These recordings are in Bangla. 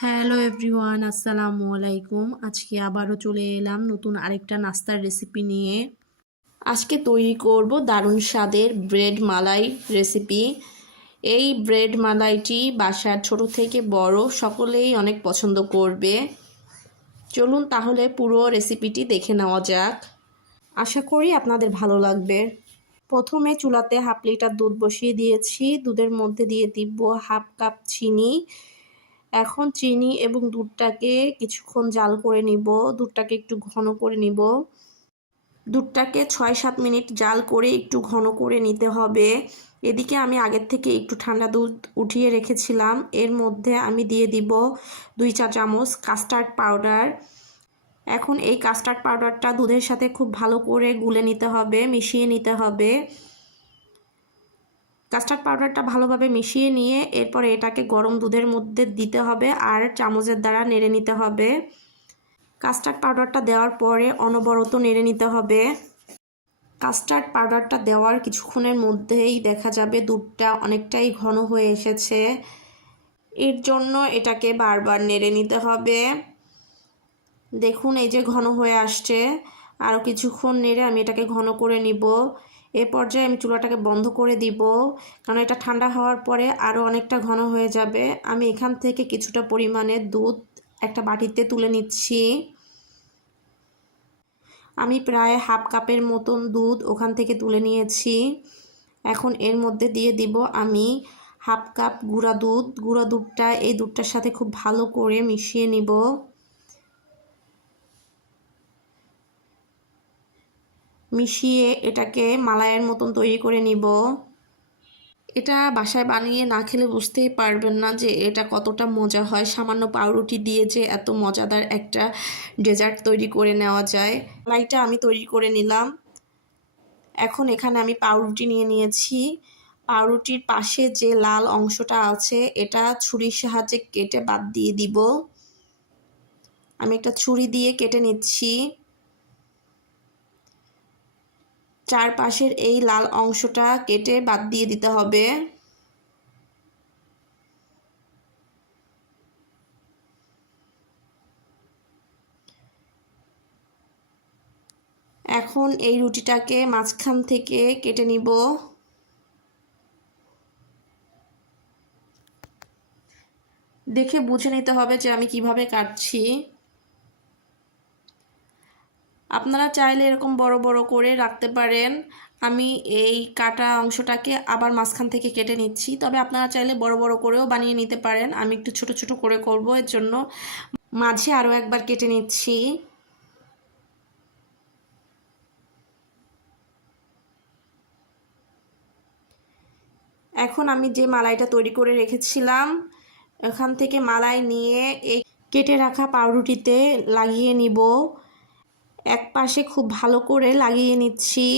হ্যালো এভরিওয়ান, আসসালামু আলাইকুম। আজকে আবারও চলে এলাম নতুন আরেকটা নাস্তার রেসিপি নিয়ে। আজকে তৈরি করব দারুণ স্বাদের ব্রেড মালাই রেসিপি। এই ব্রেড মালাইটি বাসার ছোট থেকে বড় সকলেই অনেক পছন্দ করবে। চলুন তাহলে পুরো রেসিপিটি দেখে নেওয়া যাক। আশা করি আপনাদের ভালো লাগবে। প্রথমে চুলাতে হাফ লিটার দুধ বসিয়ে দিয়েছি। দুধের মধ্যে দিয়ে দিব হাফ কাপ চিনি। এখন চিনি এবং দুধটাকে কিছুক্ষণ জাল করে নিব। দুধটাকে একটু ঘন করে নিব। দুধটাকে ৬-৭ মিনিট জাল করে একটু ঘন করে নিতে হবে। এদিকে আমি আগের থেকে একটু ঠান্ডা দুধ উঠিয়ে রেখেছিলাম। এর মধ্যে আমি দিয়ে দিব ২ চা চামচ কাস্টার্ড পাউডার। এখন এই কাস্টার্ড পাউডারটা দুধের সাথে খুব ভালো করে গুলে নিতে হবে, মিশিয়ে নিতে হবে। কাস্টার্ড পাউডারটা ভালোভাবে মিশিয়ে নিয়ে এরপরে এটাকে গরম দুধের মধ্যে দিতে হবে আর চামচের দ্বারা নেড়ে নিতে হবে। কাস্টার্ড পাউডারটা দেওয়ার পরে অনবরত নেড়ে নিতে হবে। কাস্টার্ড পাউডারটা দেওয়ার কিছুক্ষণের মধ্যেই দেখা যাবে দুধটা অনেকটাই ঘন হয়ে এসেছে। এর জন্য এটাকে বারবার নেড়ে নিতে হবে। দেখুন এই যে ঘন হয়ে আসছে। আরও কিছুক্ষণ নেড়ে আমি এটাকে ঘন করে নিব। এ পর্যায়ে আমি চুলাটাকে বন্ধ করে দিব, কারণ এটা ঠান্ডা হওয়ার পরে আরও অনেকটা ঘন হয়ে যাবে। আমি এখান থেকে কিছুটা পরিমাণে দুধ একটা বাটিতে তুলে নিচ্ছি। আমি প্রায় হাফ কাপের মতন দুধ ওখান থেকে তুলে নিয়েছি। এখন এর মধ্যে দিয়ে দিব আমি হাফ কাপ গুঁড়া দুধ। গুঁড়া দুধটা এই দুধটার সাথে খুব ভালো করে মিশিয়ে নিব। মিশিয়ে এটাকে মালাইয়ের মতন তৈরি করে নিব। এটা বাসায় বানিয়ে না খেলে বুঝতেই পারবেন না যে এটা কতটা মজা হয়। সামান্য পাউরুটি দিয়ে যে এত মজাদার একটা ডেজার্ট তৈরি করে নেওয়া যায়। মালাইটা আমি তৈরি করে নিলাম। এখন এখানে আমি পাউরুটি নিয়ে নিয়েছি। পাউরুটির পাশে যে লাল অংশটা আছে এটা ছুরির সাহায্যে কেটে বাদ দিয়ে দিব। আমি একটা ছুরি দিয়ে কেটে নিচ্ছি। চারপাশের এই লাল অংশটা কেটে বাদ দিয়ে দিতে হবে। এখন এই রুটিটাকে মাঝখান থেকে কেটে নিব। দেখে বুঝে নিতে হবে যে আমি কিভাবে কাটছি। আপনারা চাইলে এরকম বড় বড় করে রাখতে পারেন। আমি এই কাটা অংশটাকে আবার মাঝখান থেকে কেটে নিচ্ছি। তবে আপনারা চাইলে বড় বড় করেও বানিয়ে নিতে পারেন। আমি একটু ছোট ছোট করে করব, এর জন্য মাঝে আরও একবার কেটে নিচ্ছি। এখন আমি যে মালাইটা তৈরি করে রেখেছিলাম এখান থেকে মালাই নিয়ে এই কেটে রাখা পাউরুটিতে লাগিয়ে নিব। এক পাশে খুব ভালো করে লাগিয়ে নিচ্ছি।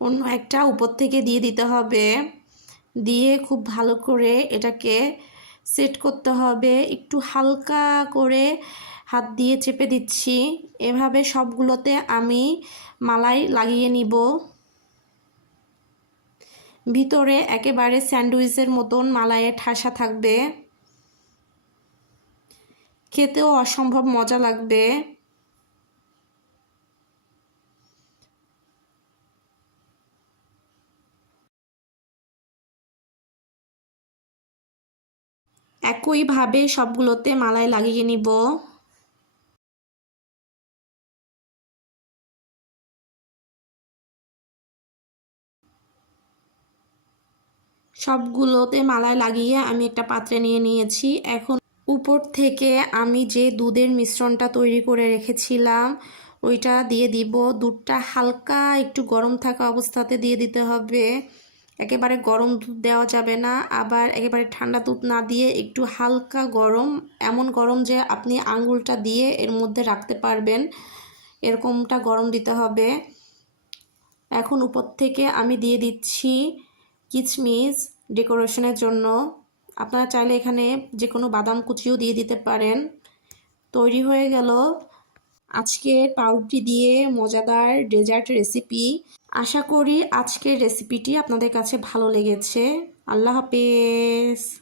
অন্য একটা উপর থেকে দিয়ে দিতে হবে। দিয়ে খুব ভালো করে এটাকে সেট করতে হবে। একটু হালকা করে হাত দিয়ে চেপে দিচ্ছি। এভাবে সবগুলোতে আমি মালাই লাগিয়ে নিব। ভিতরে একেবারে স্যান্ডউইচের মতন মালাইয়ের ঠাসা থাকবে। খেতেও অসম্ভব মজা লাগবে। একইভাবে সবগুলোতে মালাই লাগিয়ে নিব। সবগুলোতে মালাই লাগিয়ে আমি একটা পাত্রে নিয়ে নিয়েছি। এখন উপর থেকে আমি যে দুধের মিশ্রণটা তৈরি করে রেখেছিলাম ওইটা দিয়ে দিব। দুধটা হালকা একটু গরম থাকা অবস্থাতে দিয়ে দিতে হবে। একেবারে গরম দুধ দেওয়া যাবে না, আবার একেবারে ঠান্ডা দুধ না দিয়ে একটু হালকা গরম, এমন গরম যে আপনি আঙুলটা দিয়ে এর মধ্যে রাখতে পারবেন, এরকমটা গরম দিতে হবে। এখন উপর থেকে আমি দিয়ে দিচ্ছি কিশমিশ ডেকোরেশনের জন্য। আপনারা চাইলে এখানে যে কোনো বাদাম কুচিও দিয়ে দিতে পারেন। তৈরি হয়ে গেল আজকের পাউরুটি দিয়ে মজাদার ডেজার্ট রেসিপি। আশা করি আজকের রেসিপিটি আপনাদের কাছে ভালো লেগেছে। আল্লাহ হাফেজ।